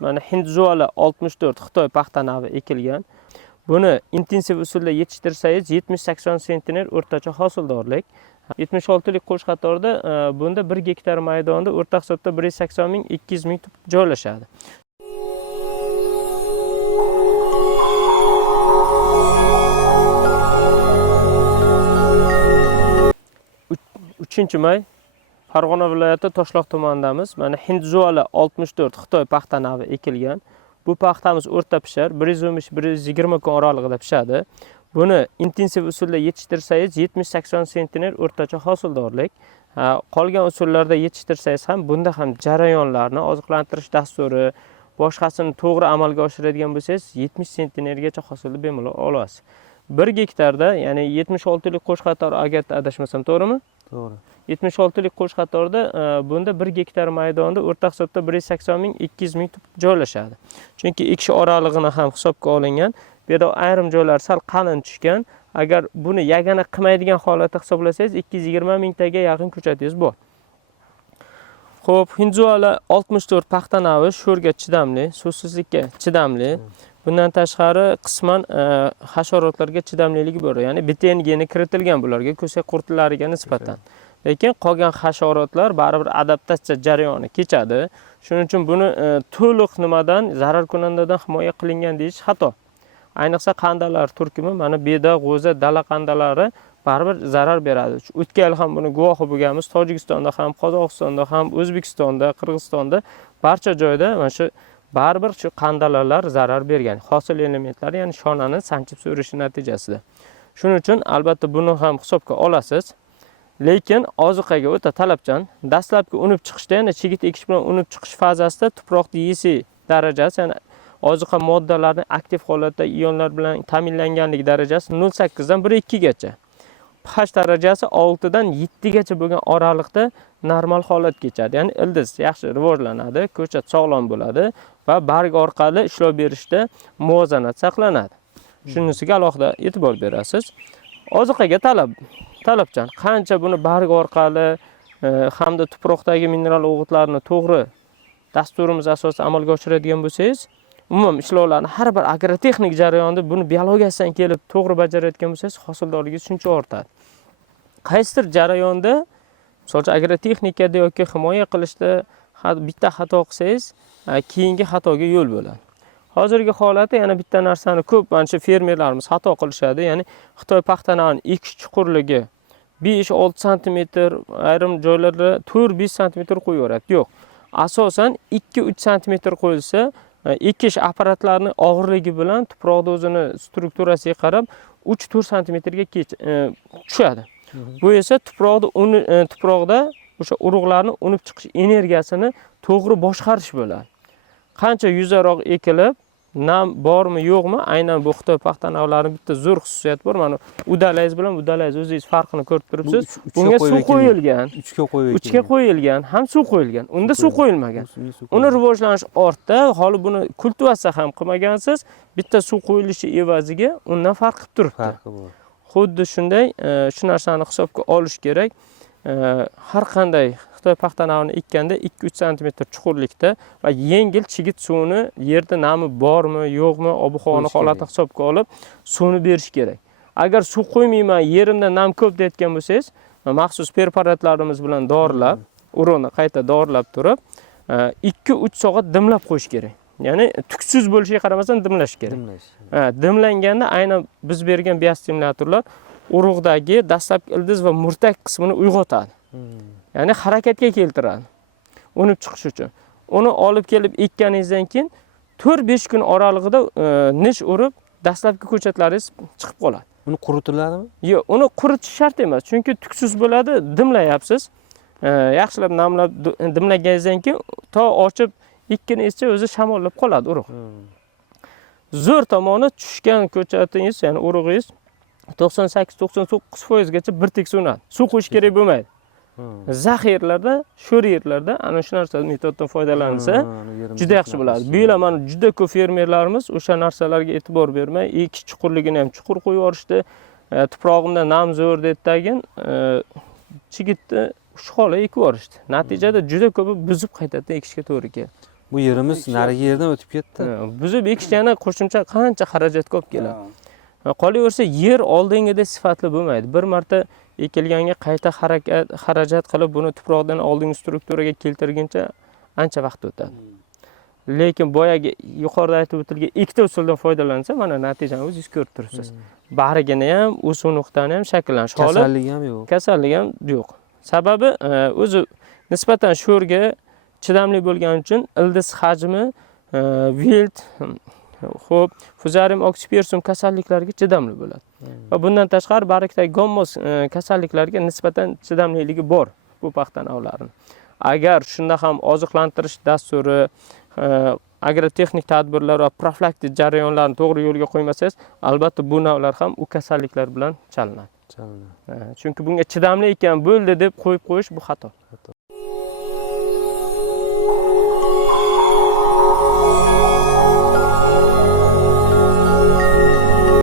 Mana Hindzuala 64 Xitoy paxta navi ekilgan. Buni intensiv usulda yetishtirsangiz 70-80 sentner o'rtacha hosildorlik. 76 lik qo'sh qatorda bunda 1 gektar maydonda o'rta hisobda 180 ming 200 ming tup joylashadi. Uchinchi may Farg'ona viloyati Toshloq tumanidamiz. Mana Hindzuala 64 Xitoy paxta navi ekilgan. Bu paxtamiz o'rta pishar, 115-120 kun oralig'ida pishadi. Buni intensiv usulda yetishtirsangiz 70-80 sentner o'rtacha hosildorlik. Qolgan usullarda yetishtirsangiz ham bunda ham jarayonlarni, oziqlantirish dasturi, boshqasini to'g'ri amalga oshiradigan bo'lsangiz 70 sentnergacha hosilni bemalol olasiz. 1 gektarda, ya'ni 76 lik qo'sh qator agar adashmasam, to'g'rimi? To'g'ri. 76 lik qo'sh qatorda bunda 1 gektar maydonda o'rta hisobda 180 ming 200 ming tup joylashadi. Chunki ekish oralig'ini ham hisobga olingan. Bu yerda ayrim joylar sal qalin tushgan. Agar buni yagona qilmaydigan holatda hisoblasangiz 220 mingtaga yaqin ko'chatingiz bor. Xo'p, Hindzuala 64 paxta navi sho'rga chidamli, suvsizlikka chidamli. Bundan tashqari qisman hasharotlarga chidamliligi bor. Ya'ni beten geni kiritilgan bularga, ko'sak qurtlariga nisbatan. Lekin qolgan hasharotlar baribir adaptatsiya jarayoni kechadi. Shuning uchun buni to'liq nimadan, zarar kunandadan himoya qilingan deyish xato. Ayniqsa qandalar turkumi, mana beda, g'o'za, dala qandalari baribir zarar beradi. O'tgan yil ham buni guvohi bo'lganmiz. Tojikistonda ham, Qozog'istonda ham, O'zbekistonda, Qirg'izistonda barcha joyda mana shu baribir shu qandalar zarar bergan. Hosil elementlari, ya'ni shonani sanchib so'rishi natijasida. Shuning uchun albatta buni ham hisobga olasiz. Lekin oziqaga o'ta talabchan. Dastlabki unib chiqishda, ya'ni chigit ekish bilan unib chiqish fazasida tuproqni yesi darajasi, ya'ni oziqa moddalarining aktiv holatda ionlar bilan ta'minlanganligi darajasi 0.8 dan 1.2 gacha. pH darajasi 6 dan 7 gacha bo'lgan oraliqda normal holat kechadi. Ya'ni ildiz yaxshi rivojlanadi, ko'chat sog'lom bo'ladi va barg orqali ishlov berishda muvozanat saqlanadi. Shunisiga alohida e'tibor berasiz. Oziqaga talabchan. Qancha buni barg orqali hamda tuproqdagi mineral o'g'itlarni to'g'ri dasturimiz asosida amalga oshiradigan bo'lsangiz, umuman ishlovlarni har bir agrotexnik jarayonda buni biologiyasidan kelib to'g'ri bajarayotgan bo'lsangiz, hosildorligingiz shuncha ortadi. Qaysidir jarayonda, masalan, agrotexnikada yoki himoya qilishda bitta xato qilsangiz, keyingi xatoga yo'l bo'ladi. Hozirgi holatda yana bitta narsani ko'p mana shu fermerlarimiz xato qilishadi. Ya'ni Xitoy paxta navining ekish chuqurligi 5-6 sm, ayrim joylarda 4-5 sm qo'yaveradi. Yo'q. Asosan 2-3 sm qo'yilsa, ekish apparatlarining og'irligi bilan tuproqning o'zini strukturasiga qarab 3-4 sm ga tushadi. Bu esa tuproqda o'sha urug'larning unib chiqish energiyasini to'g'ri boshqarish bo'ladi. Qancha yuzaroq ekilib, nam bormi yo'qmi, aynan bu Xitoy paxta navlarining bitta zo'r xususiyati bor. Mana udalangiz bilan udalangiz o'zingiz farqini ko'rib turibsiz. Bunga suv qo'yilgan, 3 ga qo'yilgan, ham suv qo'yilgan. Unda suv qo'yilmagan. Uni rivojlanish ortda, hali buni kultivatsiya ham qilmagansiz, bitta suv qo'yilishi evaziga undan farq qilib turibdi. Farqi bor. Xuddi shunday shu narsani hisobga olish kerak. Har qanday Xitoy paxta navini ekkanda 2-3 sm chuqurlikda va yengil chigit suvini yerda nami bormi, yo'qmi, ob-havoni holatini hisobga olib suvni berish kerak. Agar suv qo'ymayman, yerimda nam ko'p deyotgan bo'lsangiz, maxsus preparatlarimiz bilan dorilab, urug'ni qayta dorilab turib, 2-3 soat dimlab qo'yish kerak. Ya'ni tuksiz bo'lishiga qaramasdan dimlash kerak. Dimlanganda aynan biz bergan biostimulyatorlar urug'dagi dastlabki ildiz va murtak qismini uyg'otadi. Ya'ni harakatga keltiradi. Unib chiqish uchun. Uni olib kelib ekkaningizdan keyin 4-5 kun oralig'ida nish urib, dastlabki ko'chatlaringiz chiqib qoladi. Uni quritiladimi? Yo'q, uni quritish shart emas, chunki tuksiz bo'ladi, dimlayapsiz. Yaxshilab namlab dimlaganingizdan keyin to ochib ikkinizcha o'zi shamollab qoladi urug'. Zo'r tomoni tushgan ko'chatingiz, ya'ni urug'ingiz 98-99% gacha bir tek so'nadi. Suv qo'yish kerak bo'lmaydi. Zaxirlarda, sho'r yerlarda ana shu narsa metoddan foydalansa juda yaxshi bo'ladi. Bu yil mana juda ko'p fermerlarimiz o'sha narsalarga e'tibor bermay, ekish chuqurligini ham chuqur qo'yib yuborishdi. Tuprog'imda nam zo'r deb tagin chigitni shu hola ekib yuborishdi. Natijada juda ko'p buzib qaytadan ekishga to'g'ri keldi. Bu yerimiz narigi yerdan o'tib ketdi. Buzib ekishga yana qo'shimcha qancha xarajat olib keladi. Qolaversa yer oldingidek sifatli bo'lmaydi. Bir marta ekilganga qayta xarajat qilib buni tuproqdan oldingi strukturaga keltirguncha ancha vaqt o'tadi. Lekin boyagi yuqorida aytib o'tilgan ikkita usuldan foydalansa, mana natijani o'zingiz ko'rib turibsiz. Bag'rigini ham, o'suv nuqtani ham shakllanish. Kasallik ham yo'q. Kasallik ham yo'q. Sababi o'zi nisbatan sho'rga chidamli bo'lgani uchun ildiz hajmi, vilt, xo'p, Fusarium oxypersum kasalliklariga chidamli bo'ladi. Va bundan tashqari bargdagi gommoz kasalliklarga nisbatan chidamliligi bor bu paxta navlarining. Agar shunda ham oziqlantirish dasturi, agrotexnik tadbirlar va profilaktik jarayonlarni to'g'ri yo'lga qo'ymasangiz, albatta bu navlar ham u kasalliklar bilan chalinadi. Chunki bunga chidamli ekan bo'ldi deb qo'yib qo'yish bu xato.